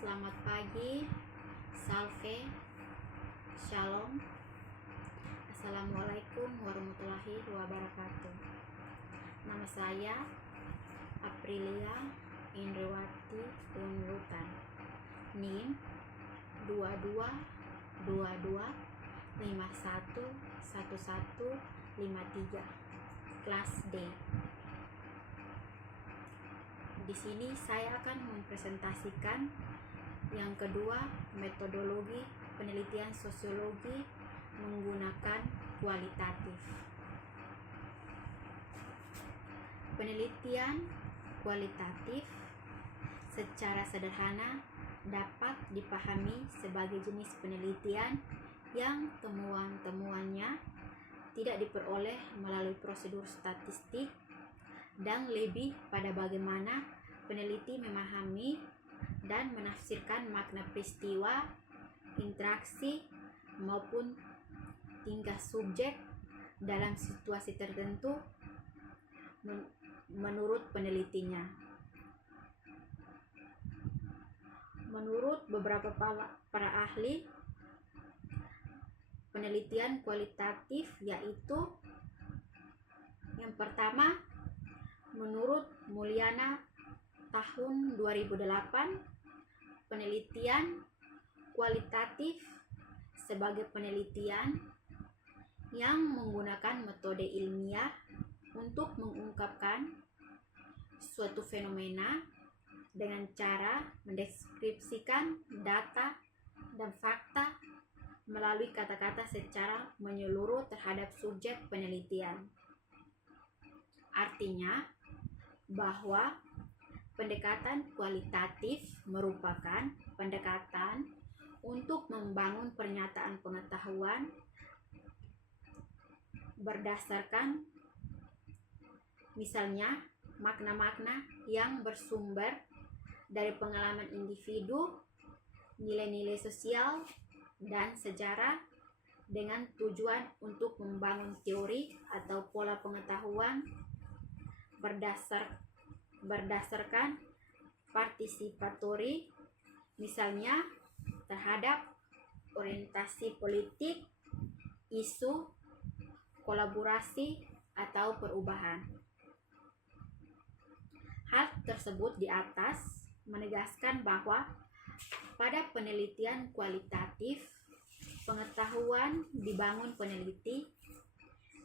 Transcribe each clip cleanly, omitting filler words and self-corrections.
Selamat pagi, salve, shalom. Assalamualaikum warahmatullahi wabarakatuh. Nama saya Aprilia Indriwati Unlutan. NIM 2222511153, kelas D. Di sini saya akan mempresentasikan yang kedua, metodologi penelitian sosiologi menggunakan kualitatif. Penelitian kualitatif secara sederhana dapat dipahami sebagai jenis penelitian yang temuan-temuannya tidak diperoleh melalui prosedur statistik dan lebih pada bagaimana peneliti memahami dan menafsirkan makna peristiwa, interaksi, maupun tingkah subjek dalam situasi tertentu menurut penelitinya. Menurut beberapa para ahli, penelitian kualitatif yaitu yang pertama, menurut Mulyana tahun 2008, penelitian kualitatif sebagai penelitian yang menggunakan metode ilmiah untuk mengungkapkan suatu fenomena dengan cara mendeskripsikan data dan fakta melalui kata-kata secara menyeluruh terhadap subjek penelitian. Artinya bahwa pendekatan kualitatif merupakan pendekatan untuk membangun pernyataan pengetahuan berdasarkan misalnya makna-makna yang bersumber dari pengalaman individu, nilai-nilai sosial, dan sejarah dengan tujuan untuk membangun teori atau pola pengetahuan berdasarkan partisipatori, misalnya terhadap orientasi politik, isu, kolaborasi, atau perubahan. Hal tersebut di atas menegaskan bahwa pada penelitian kualitatif, pengetahuan dibangun peneliti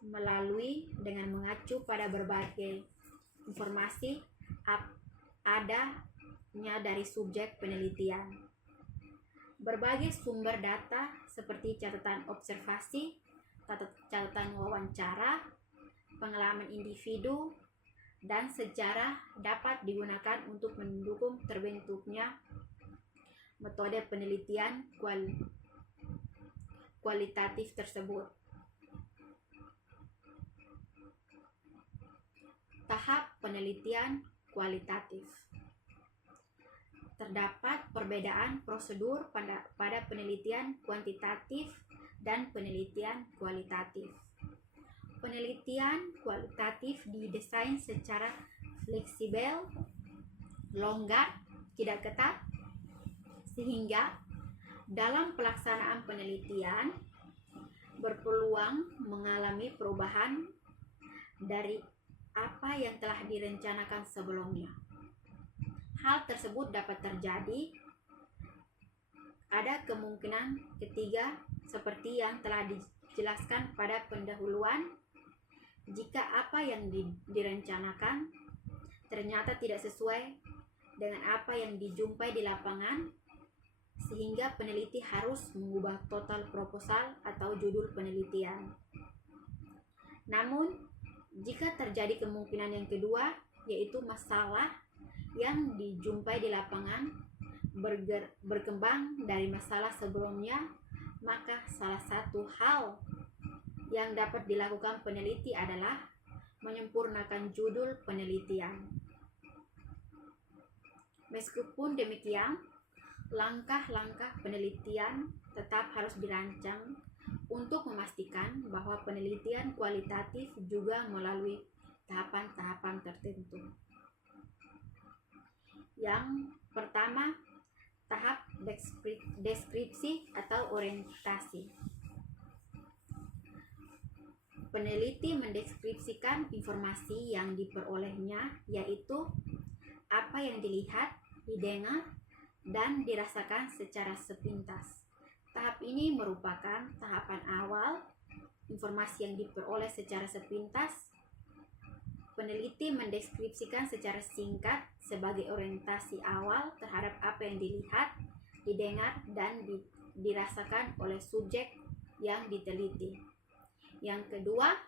melalui dengan mengacu pada berbagai informasi adanya dari subjek penelitian. Berbagai sumber data seperti catatan observasi, catatan wawancara, pengalaman individu, dan sejarah dapat digunakan untuk mendukung terbentuknya metode penelitian kualitatif tersebut. Tahap penelitian kualitatif. Terdapat perbedaan prosedur pada penelitian kuantitatif dan penelitian kualitatif. Penelitian kualitatif didesain secara fleksibel, longgar, tidak ketat, sehingga dalam pelaksanaan penelitian berpeluang mengalami perubahan dari apa yang telah direncanakan sebelumnya. Hal tersebut dapat terjadi ada kemungkinan ketiga seperti yang telah dijelaskan pada pendahuluan. Jika apa yang direncanakan ternyata tidak sesuai dengan apa yang dijumpai di lapangan, sehingga peneliti harus mengubah total proposal atau judul penelitian. Namun, jika terjadi kemungkinan yang kedua, yaitu masalah yang dijumpai di lapangan berkembang dari masalah sebelumnya, maka salah satu hal yang dapat dilakukan peneliti adalah menyempurnakan judul penelitian. Meskipun demikian, langkah-langkah penelitian tetap harus dirancang untuk memastikan bahwa penelitian kualitatif juga melalui tahapan-tahapan tertentu. Yang pertama, tahap deskripsi atau orientasi. Peneliti mendeskripsikan informasi yang diperolehnya, yaitu apa yang dilihat, didengar, dan dirasakan secara sepintas. Tahap ini merupakan tahapan awal informasi yang diperoleh secara sepintas. Peneliti mendeskripsikan secara singkat sebagai orientasi awal terhadap apa yang dilihat, didengar, dan dirasakan oleh subjek yang diteliti. Yang kedua,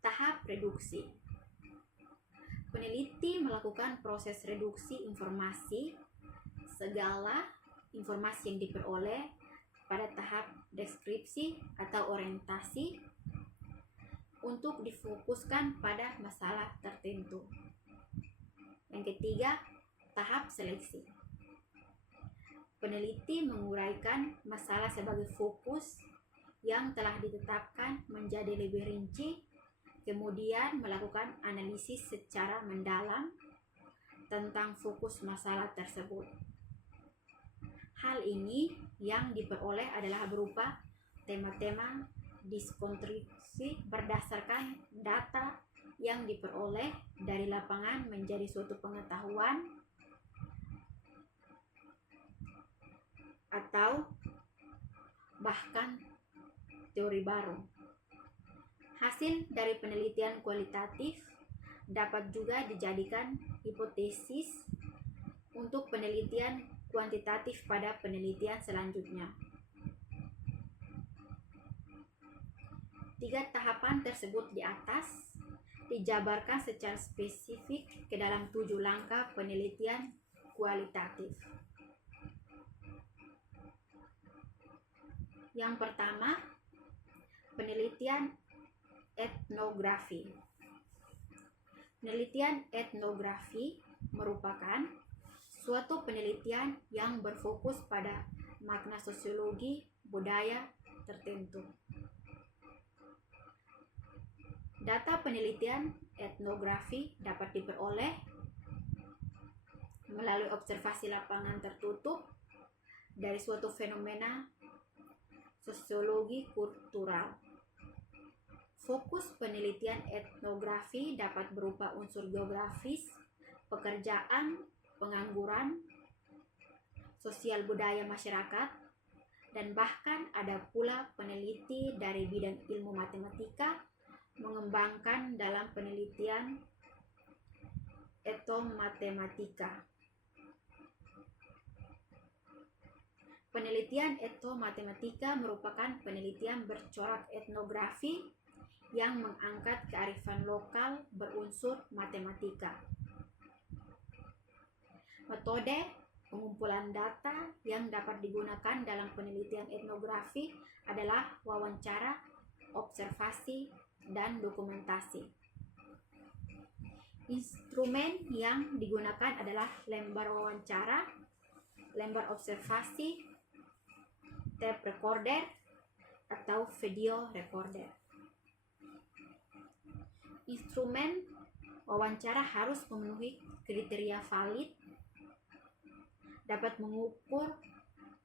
tahap reduksi. Peneliti melakukan proses reduksi informasi, segala informasi yang diperoleh pada tahap deskripsi atau orientasi untuk difokuskan pada masalah tertentu. Yang ketiga, tahap seleksi. Peneliti menguraikan masalah sebagai fokus yang telah ditetapkan menjadi lebih rinci, kemudian melakukan analisis secara mendalam tentang fokus masalah tersebut. Hal ini yang diperoleh adalah berupa tema-tema diskonstruksi berdasarkan data yang diperoleh dari lapangan menjadi suatu pengetahuan atau bahkan teori baru. Hasil dari penelitian kualitatif dapat juga dijadikan hipotesis untuk penelitian kuantitatif pada penelitian selanjutnya. 3 tahapan tersebut di atas dijabarkan secara spesifik ke dalam 7 langkah penelitian kualitatif. Yang pertama, penelitian etnografi. Penelitian etnografi merupakan suatu penelitian yang berfokus pada makna sosiologi budaya tertentu. Data penelitian etnografi dapat diperoleh melalui observasi lapangan tertutup dari suatu fenomena sosiologi kultural. Fokus penelitian etnografi dapat berupa unsur geografis, pekerjaan, pengangguran, sosial budaya masyarakat, dan bahkan ada pula peneliti dari bidang ilmu matematika mengembangkan dalam penelitian etomatematika. Penelitian etomatematika merupakan penelitian bercorak etnografi yang mengangkat kearifan lokal berunsur matematika. Metode pengumpulan data yang dapat digunakan dalam penelitian etnografi adalah wawancara, observasi, dan dokumentasi. Instrumen yang digunakan adalah lembar wawancara, lembar observasi, tape recorder, atau video recorder. Instrumen wawancara harus memenuhi kriteria valid, dapat mengukur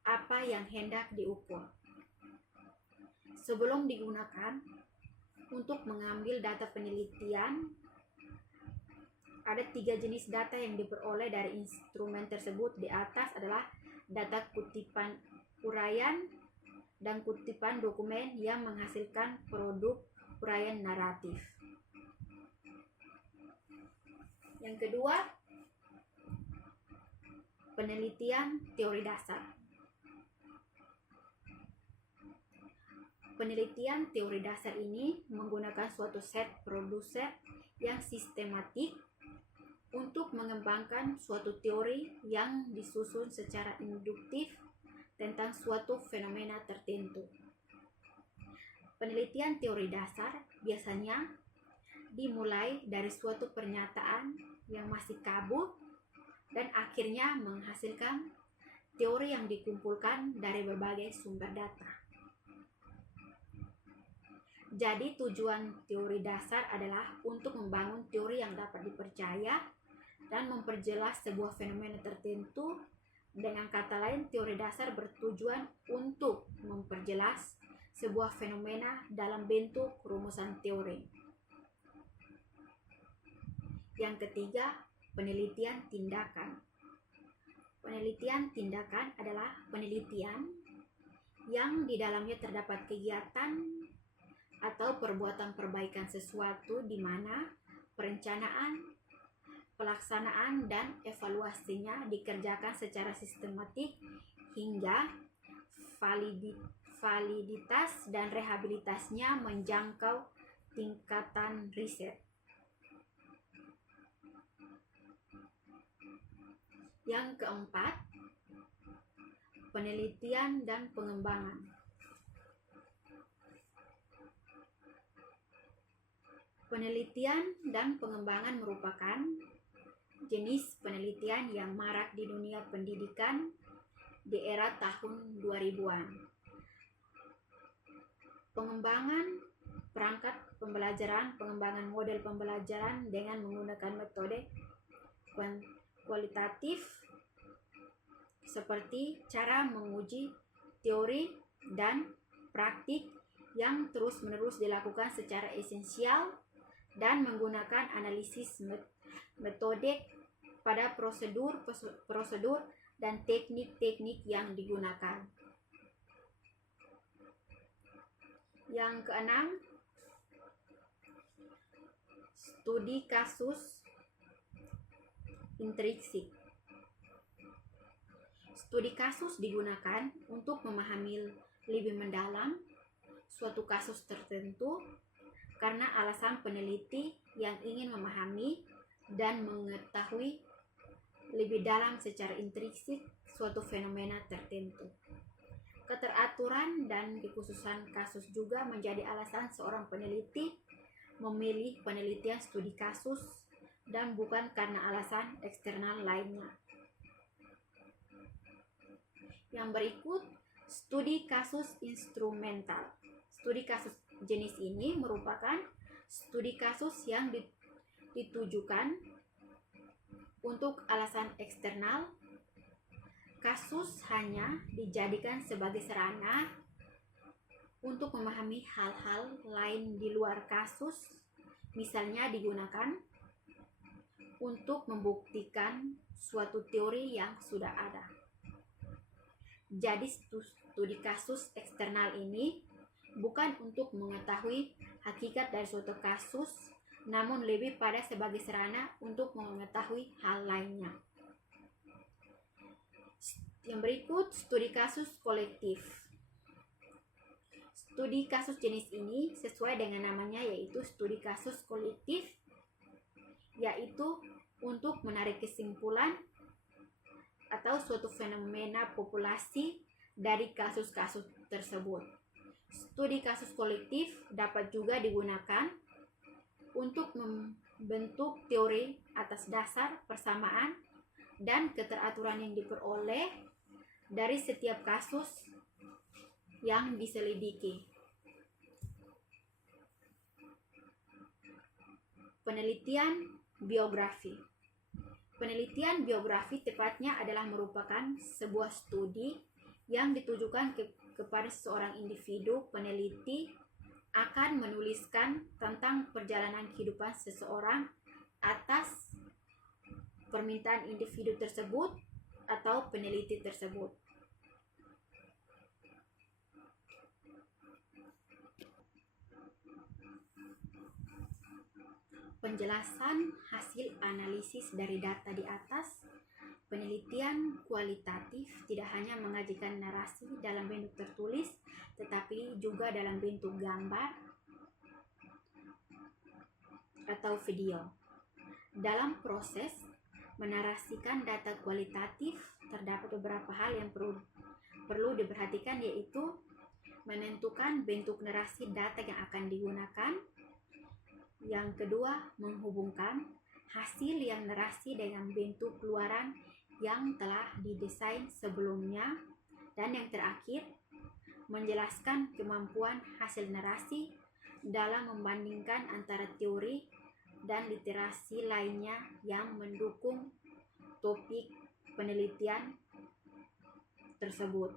apa yang hendak diukur. Sebelum digunakan untuk mengambil data penelitian, ada 3 jenis data yang diperoleh dari instrumen tersebut. Di atas adalah data kutipan uraian dan kutipan dokumen yang menghasilkan produk uraian naratif. Yang kedua, penelitian teori dasar. Penelitian teori dasar ini menggunakan suatu set produser yang sistematik untuk mengembangkan suatu teori yang disusun secara induktif tentang suatu fenomena tertentu. Penelitian teori dasar biasanya dimulai dari suatu pernyataan yang masih kabur dan akhirnya menghasilkan teori yang dikumpulkan dari berbagai sumber data. Jadi tujuan teori dasar adalah untuk membangun teori yang dapat dipercaya dan memperjelas sebuah fenomena tertentu Dengan kata lain, teori dasar bertujuan untuk memperjelas sebuah fenomena dalam bentuk rumusan teori. Yang ketiga, penelitian tindakan. Penelitian tindakan adalah penelitian yang di dalamnya terdapat kegiatan atau perbuatan perbaikan sesuatu di mana perencanaan, pelaksanaan, dan evaluasinya dikerjakan secara sistematik hingga validitas dan rehabilitasnya menjangkau tingkatan riset. Yang keempat, penelitian dan pengembangan. Penelitian dan pengembangan merupakan jenis penelitian yang marak di dunia pendidikan di era tahun 2000-an. Pengembangan perangkat pembelajaran, pengembangan model pembelajaran dengan menggunakan metode kualitatif seperti cara menguji teori dan praktik yang terus-menerus dilakukan secara esensial dan menggunakan analisis metodik pada prosedur dan teknik-teknik yang digunakan. Yang keenam, studi kasus intrinsik. Studi kasus digunakan untuk memahami lebih mendalam suatu kasus tertentu karena alasan peneliti yang ingin memahami dan mengetahui lebih dalam secara intrinsik suatu fenomena tertentu. Keteraturan dan kekhususan kasus juga menjadi alasan seorang peneliti memilih penelitian studi kasus dan bukan karena alasan eksternal lainnya. Yang berikut, studi kasus instrumental. Studi kasus jenis ini merupakan studi kasus yang ditujukan untuk alasan eksternal. Kasus hanya dijadikan sebagai sarana untuk memahami hal-hal lain di luar kasus, misalnya digunakan untuk membuktikan suatu teori yang sudah ada. Jadi studi kasus eksternal ini bukan untuk mengetahui hakikat dari suatu kasus, namun lebih pada sebagai sarana untuk mengetahui hal lainnya. Yang berikut, studi kasus kolektif. Studi kasus jenis ini sesuai dengan namanya, yaitu studi kasus kolektif, yaitu untuk menarik kesimpulan atau suatu fenomena populasi dari kasus-kasus tersebut. Studi kasus kolektif dapat juga digunakan untuk membentuk teori atas dasar persamaan dan keteraturan yang diperoleh dari setiap kasus yang diselidiki. Penelitian biografi. Penelitian biografi tepatnya adalah merupakan sebuah studi yang ditujukan kepada seorang individu. Peneliti akan menuliskan tentang perjalanan kehidupan seseorang atas permintaan individu tersebut atau peneliti tersebut. Penjelasan hasil analisis dari data di atas. Penelitian kualitatif tidak hanya mengajikan narasi dalam bentuk tertulis, tetapi juga dalam bentuk gambar atau video. Dalam proses menarasikan data kualitatif, terdapat beberapa hal yang perlu diperhatikan, yaitu menentukan bentuk narasi data yang akan digunakan. Yang kedua, menghubungkan hasil yang narasi dengan bentuk keluaran yang telah didesain sebelumnya. Dan yang terakhir, menjelaskan kemampuan hasil narasi dalam membandingkan antara teori dan literasi lainnya yang mendukung topik penelitian tersebut.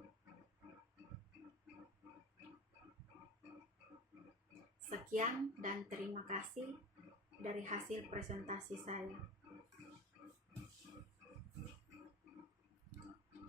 Sekian dan terima kasih dari hasil presentasi saya.